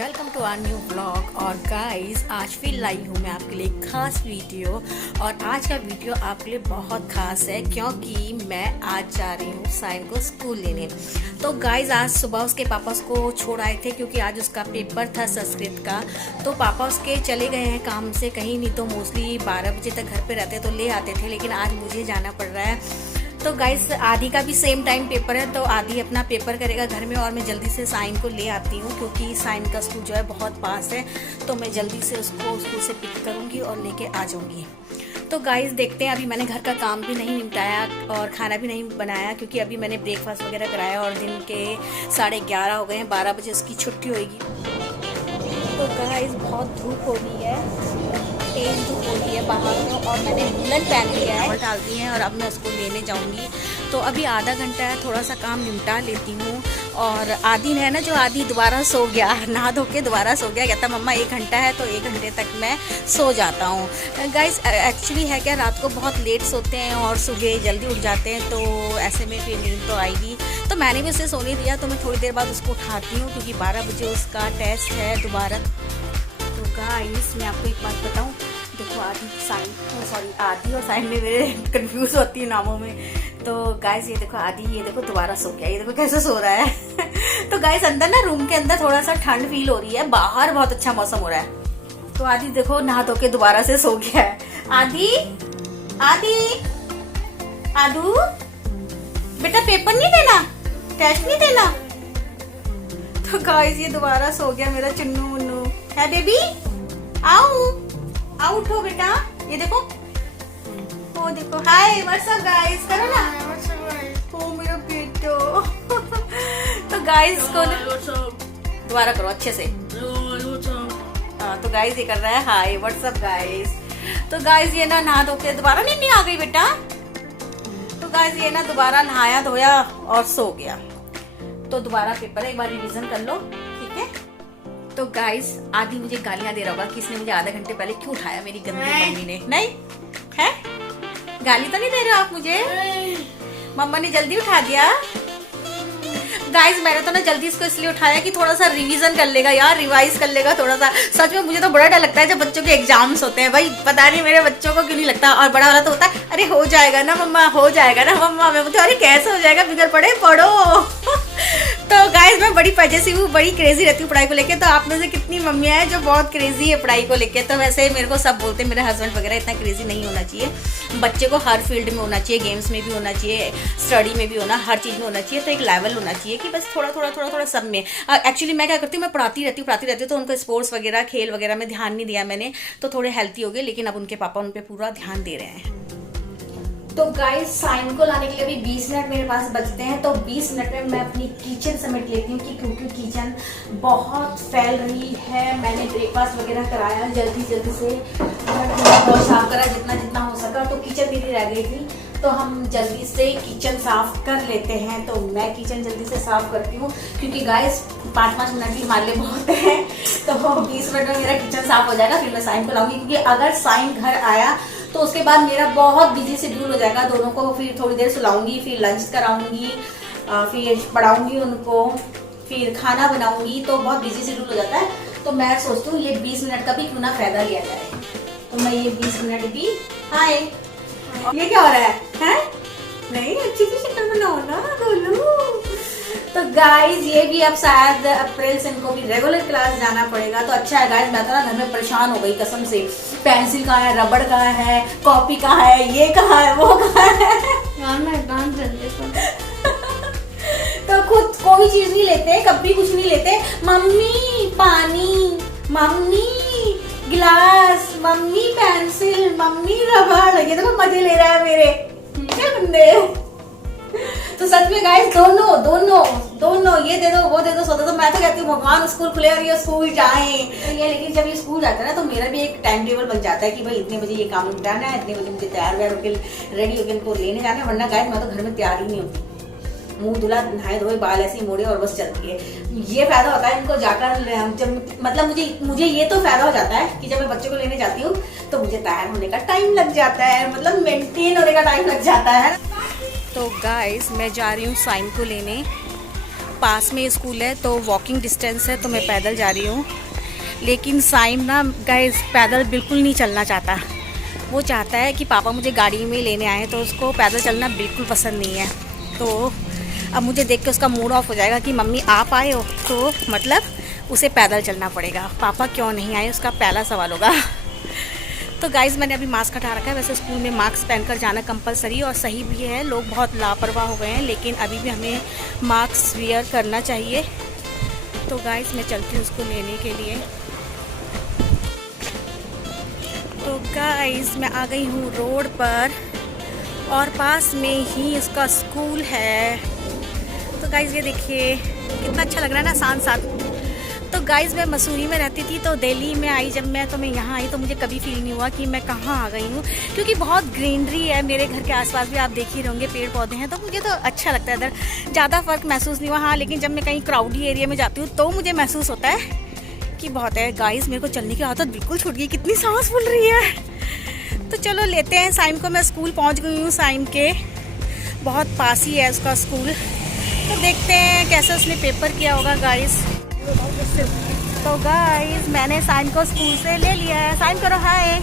Welcome to our new blog. और guys आज फिर लाई हूँ मैं आपके लिए एक खास वीडियो। और आज का वीडियो आपके लिए बहुत खास है क्योंकि मैं आज जा रही हूँ साइन को स्कूल लेने। तो गाइस आज सुबह उसके पापा उसको छोड़ आए थे क्योंकि आज उसका पेपर था संस्कृत का। तो पापा उसके चले गए हैं काम से कहीं, नहीं तो मोस्टली 12 बजे तक घर पे रहते तो ले आते थे, लेकिन आज मुझे जाना पड़ रहा है। तो गाइस आदि का भी सेम टाइम पेपर है, तो आदि अपना पेपर करेगा घर में और मैं जल्दी से साइन को ले आती हूँ क्योंकि साइन का स्कूल जो है बहुत पास है। तो मैं जल्दी से उसको स्कूल से पिक करूँगी और लेके आ जाऊँगी। तो गाइस देखते हैं, अभी मैंने घर का काम भी नहीं निपटाया और खाना भी नहीं बनाया क्योंकि अभी मैंने ब्रेकफास्ट वगैरह कराया और दिन के 11:30 हो गए हैं, 12 बजे उसकी छुट्टी होगी। तो गाइस बहुत धूप हो रही है, तेज धूप हो रही है बाहर में और मैंने वुलन पहन लिया है, डाल दी है और अब मैं उसको लेने जाऊंगी। तो अभी आधा घंटा है, थोड़ा सा काम निपटा लेती हूँ। और आदि है ना, जो आदि दोबारा सो गया, नहा धो के दोबारा सो गया, कहता मम्मा 1 घंटा है तो 1 घंटे तक मैं सो जाता हूँ। गाइस एक्चुअली है क्या, रात को बहुत लेट सोते हैं और सुबह जल्दी उठ जाते हैं, तो ऐसे में फिर नींद तो आएगी। तो मैंने भी उसे सोने दिया, तो मैं थोड़ी देर बाद उसको उठाती हूँ क्योंकि 12 बजे उसका टेस्ट है दोबारा। तो गाइस मैं आपको एक बात बताऊं, देखो आदि और साइन में मेरे कंफ्यूज होती है नामों में। तो गाइस ये देखो आदि, ये देखो दोबारा सो गया, ये देखो कैसे सो रहा है। तो गाइस अंदर ना रूम के अंदर थोड़ा सा ठंड फील हो रही है, बाहर बहुत अच्छा मौसम हो रहा है। तो आदि देखो नहा धो के दोबारा से सो गया है। आदि आदू बेटा पेपर नहीं देना, टेस्ट नहीं देना। तो गाइस ये दोबारा सो गया मेरा चुन्नू मुन्नू है। बेबी आओ उठो बेटा, ये देखो, ओ देखो, हाय व्हाट्स अप गाइस करो ना, ओ मेरा बेटो। तो गाइस को दोबारा करो अच्छे से। हाँ तो गाइस ये कर रहा है हाय व्हाट्स अप गाइस। तो गाइस ये ना नहा धो के दोबारा नहीं आ गई बेटा। तो गाइस ये ना दोबारा नहाया धोया और सो गया। तो दोबारा पेपर है, एक बार रिवीजन कर लो, ठीक है। तो गाइस आदि मुझे गालियां दे रहा होगा कि इसने मुझे आधे घंटे पहले क्यों उठाया, मेरी गंदी मम्मी ने। नहीं है, गाली तो नहीं दे रहे हो आप मुझे? मम्मा ने जल्दी उठा दिया। गाइस मैंने तो ना जल्दी इसको इसलिए उठाया कि थोड़ा सा रिवीजन कर लेगा यार, रिवाइज कर लेगा थोड़ा सा। सच में मुझे तो बड़ा डर लगता है जब बच्चों के एग्जाम्स होते हैं, भाई पता नहीं मेरे बच्चों को क्यों नहीं लगता। और बड़ा वाला तो होता है अरे हो जाएगा ना मम्मा, हो जाएगा ना मम्मा। मैं बोलती अरे कैसे हो जाएगा, बिगड़ पड़े पढ़ो। तो गाइस मैं बड़ी पजेसिव हूँ, बड़ी क्रेजी रहती हूँ पढ़ाई को लेके। तो आप में से कितनी मम्मियाँ हैं जो बहुत क्रेजी है पढ़ाई को लेके? तो वैसे मेरे को सब बोलते हैं, मेरे हस्बैंड वगैरह, इतना क्रेजी नहीं होना चाहिए। बच्चे को हर फील्ड में होना चाहिए, गेम्स में भी होना चाहिए, स्टडी में भी होना, हर चीज़ में होना चाहिए। तो एक लेवल होना चाहिए कि बस थोड़ा थोड़ा सब में। एक्चुअली मैं क्या करती हूँ, मैं पढ़ाती रहती हूँ तो उनको स्पोर्ट्स वगैरह खेल वगैरह में ध्यान नहीं दिया मैंने, तो थोड़े हेल्थी हो गए। लेकिन अब उनके पापा उन पर पूरा ध्यान दे रहे हैं। तो गाइस साइन को लाने के लिए अभी 20 मिनट मेरे पास बचते हैं, तो 20 मिनट में मैं अपनी किचन समेट लेती हूँ कि क्योंकि किचन बहुत फैल रही है। मैंने ब्रेकफास्ट वगैरह कराया जल्दी से, बहुत साफ करा जितना हो सका। तो किचन मेरी रह गई थी, तो हम जल्दी से किचन साफ कर लेते हैं। तो मैं किचन जल्दी से साफ करती हूँ क्योंकि गाइस 5-5 मिनट ही हमारे लिए बहुत है। तो 20 मिनट में मेरा किचन साफ हो जाएगा, फिर मैं साइन को लाऊंगी क्योंकि अगर साइन घर आया तो उसके बाद मेरा बहुत बिजी शेड्यूल हो जाएगा। दोनों को फिर थोड़ी देर सुलाऊंगी, फिर लंच कराऊंगी, फिर पढ़ाऊंगी उनको, फिर खाना बनाऊंगी, तो बहुत बिजी शेड्यूल हो जाता है। तो मैं सोचती हूँ ये 20 मिनट का भी क्यों ना फायदा लिया जाए। तो मैं ये 20 मिनट भी, हाय ये क्या हो रहा है? नहीं अच्छी सी शक्ल बनाओ ना गोलू। तो गाइज ये भी अब शायद अप्रैल से इनको भी रेगुलर क्लास जाना पड़ेगा। तो अच्छा है गाइज, मैं तो ना घर में परेशान हो गई कसम से। पेंसिल कहाँ है, रबड़ कहाँ है, कॉपी कहाँ है, ये कहाँ है, वो कहाँ है। तो खुद कोई चीज नहीं लेते, कभी कुछ नहीं लेते। मम्मी पानी, मम्मी गिलास, मम्मी पेंसिल, मम्मी रबड़, ये देखो मजे ले रहा है मेरे क्या बंदे। तो सच में गाइस दोनों ये दे दो वो दे दो, सोचो। तो मैं तो कहती हूँ भगवान स्कूल खुले और ये स्कूल जाएं। ये लेकिन जब ये स्कूल जाता है ना तो मेरा भी एक टाइम टेबल बन जाता है कि भाई इतने बजे ये काम निपटाना है, इतने बजे मुझे तैयार होकर रेडी होकर इनको लेने जाना है। वरना गाइस मैं तो घर में तैयार ही नहीं होती, मुंह धुला नहाए धोए बाल ऐसे ही मोड़े और बस चलती है। ये फायदा होता है इनको जाकर, जब मतलब मुझे ये तो फायदा हो जाता है कि जब मैं बच्चों को लेने जाती हूँ तो मुझे तैयार होने का टाइम लग जाता है, मतलब मेंटेन होने का टाइम लग जाता है। तो गाइस मैं जा रही हूँ साइन को लेने पास में स्कूल है तो वॉकिंग डिस्टेंस है, तो मैं पैदल जा रही हूँ। लेकिन साइम ना गाइस पैदल बिल्कुल नहीं चलना चाहता। वो चाहता है कि पापा मुझे गाड़ी में लेने आए, तो उसको पैदल चलना बिल्कुल पसंद नहीं है। तो अब मुझे देख के उसका मूड ऑफ हो जाएगा कि मम्मी आप आए हो तो मतलब उसे पैदल चलना पड़ेगा। पापा क्यों नहीं आए, उसका पहला सवाल होगा। तो गाइज़ मैंने अभी मास्क हटा रखा है। वैसे स्कूल में मास्क पहनकर जाना कंपलसरी और सही भी है। लोग बहुत लापरवाह हो गए हैं, लेकिन अभी भी हमें मास्क वियर करना चाहिए। तो गाइज़ मैं चलती हूँ उसको लेने के लिए। तो गाइज़ मैं आ गई हूँ रोड पर और पास में ही उसका स्कूल है। तो गाइज़ ये देखिए कितना अच्छा लग रहा है ना, शांत शांत। तो गाइज़ मैं मसूरी में रहती थी, तो दिल्ली में आई जब मैं, तो मैं यहाँ आई तो मुझे कभी फील नहीं हुआ कि मैं कहाँ आ गई हूँ, क्योंकि बहुत ग्रीनरी है। मेरे घर के आसपास भी आप देख ही रहोगे पेड़ पौधे हैं, तो मुझे तो अच्छा लगता है इधर। ज़्यादा फ़र्क महसूस नहीं हुआ। हाँ, लेकिन जब मैं कहीं क्राउडी एरिया में जाती हूँ तो मुझे महसूस होता है कि बहुत है। गाइज़ मेरे को चलने की आदत बिल्कुल छूट गई, कितनी सांस फूल रही है। तो चलो लेते हैं साइम को। मैं स्कूल पहुँच गई हूँ, साइम के बहुत पास ही है उसका स्कूल। तो देखते हैं कैसे उसने पेपर किया होगा गाइज़। तो गाइस मैंने साइम को स्कूल से ले लिया है। साइम करो हाय,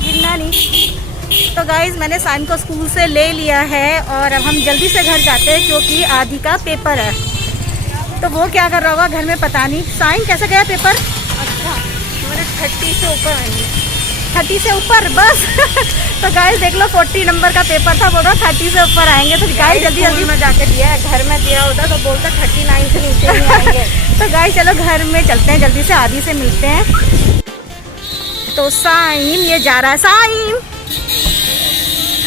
गिरना नहीं। तो गाइस मैंने साइम को स्कूल से ले लिया है और अब हम जल्दी से घर जाते हैं, क्योंकि आदि का पेपर है। तो वो क्या कर रहा होगा घर में पता नहीं। साइम कैसा गया पेपर? अच्छा, मेरे 30 से ऊपर आएंगे। 30 से ऊपर बस। तो गाइस देख लो 40 नंबर का पेपर था, बोल रहा 30 से ऊपर आएंगे। तो गाइस जल्दी जल्दी में जाके दिया है, घर में दिया होता तो बोलता 39 से नीचे नहीं आएंगे। तो गाइस चलो घर में चलते हैं, जल्दी से आदि से मिलते हैं। तो साइम ये जा रहा है। साइम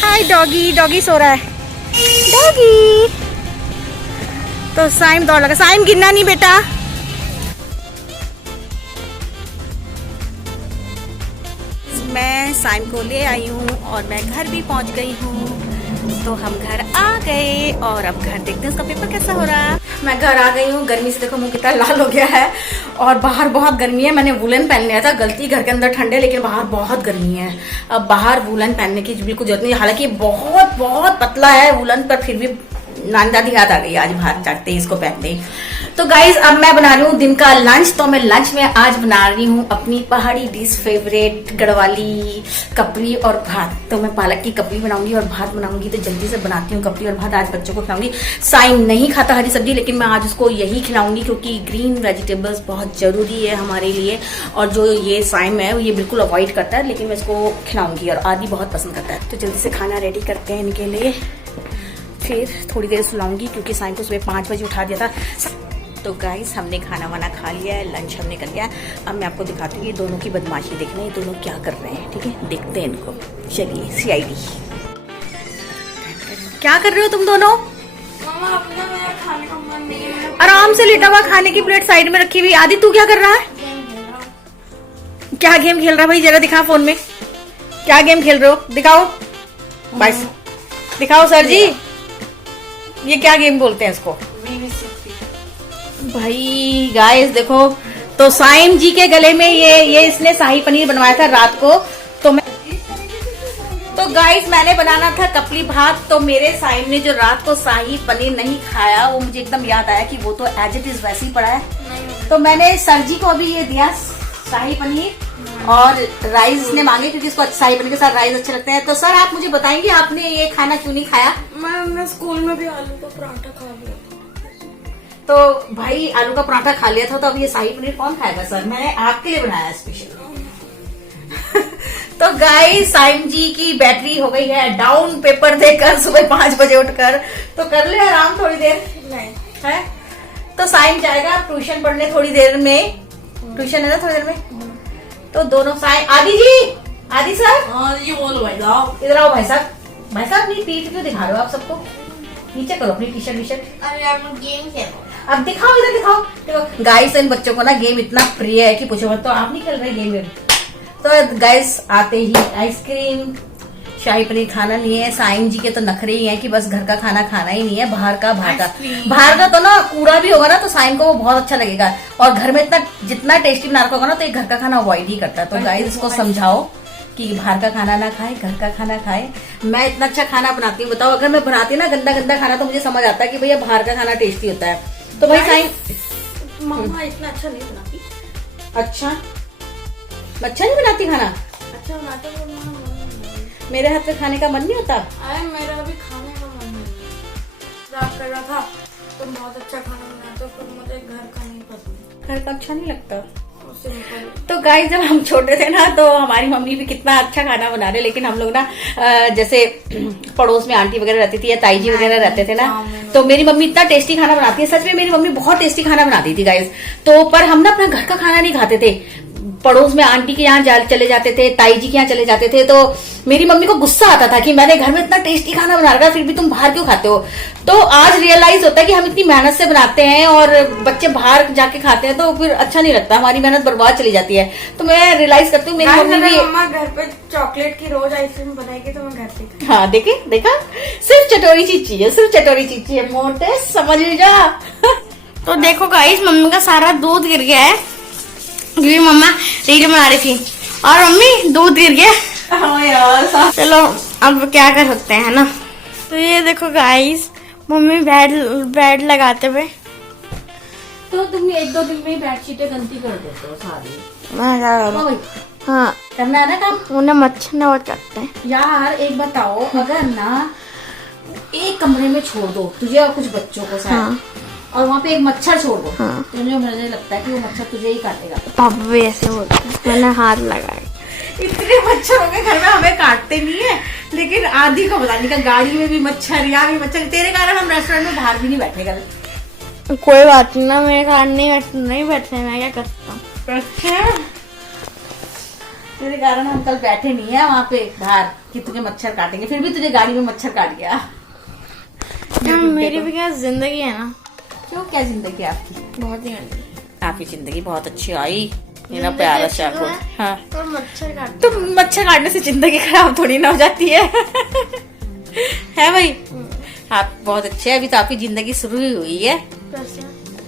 हाय डॉगी, डॉगी सो रहा है डॉगी। तो साइम दौड़ लगा। साइम गिरना नहीं बेटा। मैं साइम को ले आई हूँ और मैं घर भी पहुँच गई हूँ। तो हम घर आ गए और अब घर देखते हैं उसका पेपर कैसा हो रहा है। मैं घर आ गई हूँ। गर्मी से देखो मुंह कितना लाल हो गया है और बाहर बहुत गर्मी है। मैंने वुलन पहन लिया था, गलती घर के अंदर ठंडे, लेकिन बाहर बहुत गर्मी है। अब बाहर वुलन पहनने की बिल्कुल जरूरत नहीं, हालांकि बहुत बहुत पतला है वुलन, पर फिर भी नानी दादी याद आ गई आज बाहर जाते ही इसको पहनते ही। तो गाइज अब मैं बना रही हूँ दिन का लंच। तो मैं लंच में आज बना रही हूँ अपनी पहाड़ी डिश फेवरेट गढ़वाली कपड़ी और भात। तो मैं पालक की कपड़ी बनाऊंगी और भात बनाऊंगी। तो जल्दी से बनाती हूँ कपड़ी और भात, आज बच्चों को खिलाऊंगी। साइम नहीं खाता हरी सब्जी, लेकिन मैं आज उसको यही खिलाऊंगी, क्योंकि ग्रीन वेजिटेबल्स बहुत जरूरी है हमारे लिए। और जो ये साइम है ये बिल्कुल अवॉइड करता है, लेकिन मैं इसको खिलाऊंगी और आदि बहुत पसंद करता है। तो जल्दी से खाना रेडी करते हैं इनके लिए, फिर थोड़ी देर सुलाऊंगी, क्योंकि साइम को सुबह 5 बजे उठा दिया था। तो गाइस हमने खाना वाना खा लिया है, लंच हमने कर लिया। अब मैं आपको दिखाती हूँ ये दोनों की बदमाशी देखना, ये दोनों क्या कर रहे हैं। ठीक है, देखते हैं इनको। चलिए CID। क्या कर रहे हो तुम दोनों? मामा अपना मेरा खाने का मन नहीं है। आराम से लेटा हुआ, खाने की प्लेट साइड में रखी हुई। आदि तू क्या कर रहा है? क्या गेम खेल रहा है भाई? जरा दिखा फोन में क्या गेम खेल रहे हो, दिखाओ भाई, दिखाओ सर जी। ये क्या गेम बोलते हैं इसको भाई? गाइस देखो, तो साइम जी के गले में ये इसने शाही पनीर बनवाया था रात को। तो गाइस मैंने बनाना था कपली भात। तो मेरे साइम ने जो रात को शाही पनीर नहीं खाया, वो मुझे एकदम याद आया कि वो तो एज इट इज वैसे ही पड़ा है। तो मैंने सर जी को अभी ये दिया शाही पनीर और राइस ने मांगे, क्योंकि इसको शाही पनीर के साथ राइस अच्छे लगते हैं। तो सर आप मुझे बताएंगे आपने ये खाना क्यों नहीं खाया? मैं स्कूल में भी आलू का पराठा खा लिया था। तो भाई आलू का पराठा खा लिया था, तो अब ये शाही पनीर कौन खाएगा? सर मैंने आपके लिए बनाया स्पेशल। तो गाइस साइम जी की बैटरी हो गई है डाउन पेपर देकर सुबह 5 बजे उठकर। तो कर ले आराम थोड़ी देर। नहीं है तो साइम जाएगा ट्यूशन पढ़ने थोड़ी देर में। ट्यूशन है ना थोड़ी देर में। तो दोनों साइम, आदि जी, आदि सर, ये बोलो भाई साहब, इधर आओ भाई साहब। भाई साहब अपनी पीठ क्यों दिखा रहे हो आप सबको? नीचे करो अपनी टी शर्ट। अरे यार मैं गेम खेल रहा हूँ। अब दिखाओ, इधर दिखाओ। देखो गाइस इन बच्चों को ना गेम इतना प्रिय है कि पूछो मत। तो आप नहीं खेल रहे गेम? तो गाइस आते ही आइसक्रीम शाही पनीर खाना नहीं है। साइम जी के तो नखरे ही हैं कि बस घर का खाना खाना ही नहीं है, बाहर का बाहर का तो ना कूड़ा भी होगा ना तो साइम को वो बहुत अच्छा लगेगा। और घर में इतना जितना टेस्टी बना रखा होगा ना तो एक घर का खाना अवॉइड ही करता है। तो गाइस इसको समझाओ कि बाहर का खाना ना खाए, घर का खाना खाए। मैं इतना अच्छा खाना बनाती हूँ, बताओ। अगर मैं बनाती ना गंदा गंदा खाना तो मुझे समझ आता है कि भैया बाहर का खाना टेस्टी होता है। तो भाई साइन मम्मा इतना अच्छा नहीं बनाती। अच्छा नहीं बनाती खाना? अच्छा बनाते हो मम्मा। मेरे हाथ से खाने का मन नहीं होता? अरे मेरा अभी खाने का मन नहीं रात कर रहा था, तुम बहुत अच्छा खाना बनाते हो, पर मुझे घर का नहीं पसंद। घर का अच्छा नहीं लगता? सिंपल। तो गाइस जब हम छोटे थे ना तो हमारी मम्मी भी कितना अच्छा खाना बना रहे, लेकिन हम लोग ना जैसे पड़ोस में आंटी वगैरह रहती थी या ताई जी वगैरह रहते थे ना, तो मेरी मम्मी इतना टेस्टी खाना बनाती है। सच में मेरी मम्मी बहुत टेस्टी खाना बनाती थी गाइस। तो पर हम ना अपना घर का खाना नहीं खाते थे, पड़ोस में आंटी के यहाँ चले जाते थे, ताई जी के यहाँ चले जाते थे। तो मेरी मम्मी को गुस्सा आता था कि मैंने घर में इतना टेस्टी खाना बना रखा फिर भी तुम बाहर क्यों खाते हो। तो आज रियलाइज होता है कि हम इतनी मेहनत से बनाते हैं और बच्चे बाहर जाके खाते हैं तो फिर अच्छा नहीं लगता, हमारी मेहनत बर्बाद चली जाती है। तो मैं रियलाइज करती हूँ मेरी मम्मी भी। मम्मा घर पे चॉकलेट की रोज आइसक्रीम बनाएगी तो मैं घर पे। हाँ देखा, सिर्फ चटोरी चीची है, सिर्फ चटोरी चीची है, मोटे समझ जा। तो देखो गाइस मम्मी का सारा दूध गिर गया है क्योंकि मम्मा रील बना रही थी और मम्मी दूध गिर गया। हाँ यार चलो अब क्या कर सकते हैं ना। तो ये देखो गाइस मम्मी बेड लगाते हुए। तो तुम 1-2 दिन में ही बेडशीटें गंदी कर देते हो सारी। मैं क्या करूं? भाई हाँ करना है ना काम। उन्हें मच्छर न बहुत काटते हैं। यार एक बताओ, अगर ना एक कमरे में छोड़ दो तुझे और कुछ बच्चों को शायद, हाँ। और वहाँ पे एक मच्छर छोड़ दो, हाँ। तो मुझे लगता है कि वो मच्छर तुझे ही काटेगा। पापा भी ऐसे बोलते हैं, मैंने हाथ लगाया। इतने मच्छर हो गए घर में, हमें काटते नहीं है लेकिन आधी को पता नहीं का गाड़ी में भी मच्छर, यहाँ भी मच्छर। तेरे कारण हम रेस्टोरेंट में बाहर भी नहीं बैठे कल। कोई बात नहीं ना, मेरे कारण नहीं बैठे, मैं क्या कर सकता हूँ। अच्छा तेरे कारण हम कल बैठे नहीं है वहाँ पे बाहर कि तुझे मच्छर काटेंगे, फिर भी तुझे गाड़ी में मच्छर काट गया। मेरी भी क्या जिंदगी है ना। क्यों, क्या जिंदगी है आपकी? बहुत ही गंदी। आपकी जिंदगी बहुत अच्छी आई, मेरा प्यारा शाकुर। हाँ तो मच्छर काट तो मच्छर काटने से जिंदगी खराब थोड़ी ना हो जाती है। है भाई? आप बहुत अच्छे हैं, अभी तो आपकी जिंदगी शुरू ही हुई है।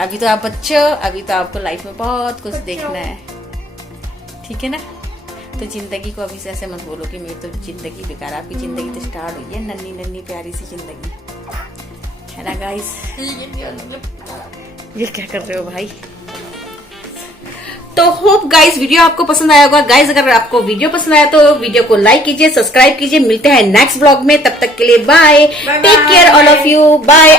अभी तो आप बच्चे हो, अभी तो आपको लाइफ में बहुत कुछ देखना है, ठीक है ना। तो जिंदगी को अभी से ऐसे मत बोलो कि मेरी तो जिंदगी बेकार। आपकी जिंदगी तो स्टार्ट हुई है, नन्ही नन्ही प्यारी सी जिंदगी, है ना गाइस। ये क्या कर रहे हो भाई? तो होप गाइस वीडियो आपको पसंद आया होगा। गाइस अगर आपको वीडियो पसंद आया तो वीडियो को लाइक कीजिए, सब्सक्राइब कीजिए। मिलते हैं नेक्स्ट ब्लॉग में, तब तक के लिए bye, take care all of you, bye.